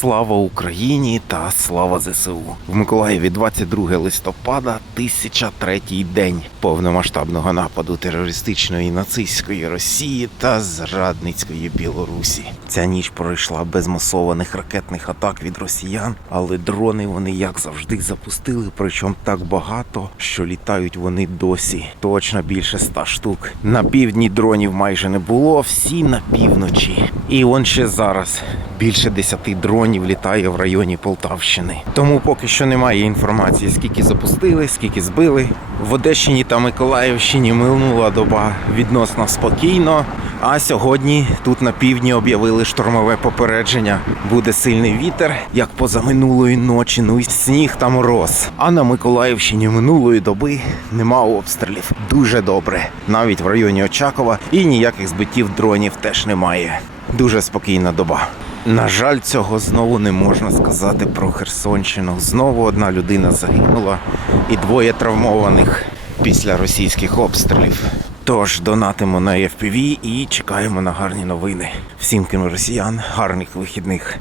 Слава Україні та слава ЗСУ. В Миколаєві 22 листопада, 1003 день повномасштабного нападу терористичної нацистської Росії та зрадницької Білорусі. Ця ніч пройшла без масованих ракетних атак від росіян, але дрони вони як завжди запустили, причому так багато, що літають вони досі. Точно більше ста штук. На півдні дронів майже не було, всі на півночі. І он ще зараз більше десяти дронів літає в районі Полтавщини. Тому поки що немає інформації, скільки запустили, скільки збили. В Одещині та Миколаївщині минула доба відносно спокійно. А сьогодні тут на півдні об'явили штормове попередження. Буде сильний вітер, як позаминулої ночі. Ну і сніг та мороз. А на Миколаївщині минулої доби нема обстрілів. Дуже добре. Навіть в районі Очакова і ніяких збиттів дронів теж немає. Дуже спокійна доба. На жаль, цього знову не можна сказати про Херсонщину. Знову одна людина загинула і двоє травмованих після російських обстрілів. Тож донатимо на FPV і чекаємо на гарні новини. Всім крім росіян, гарних вихідних.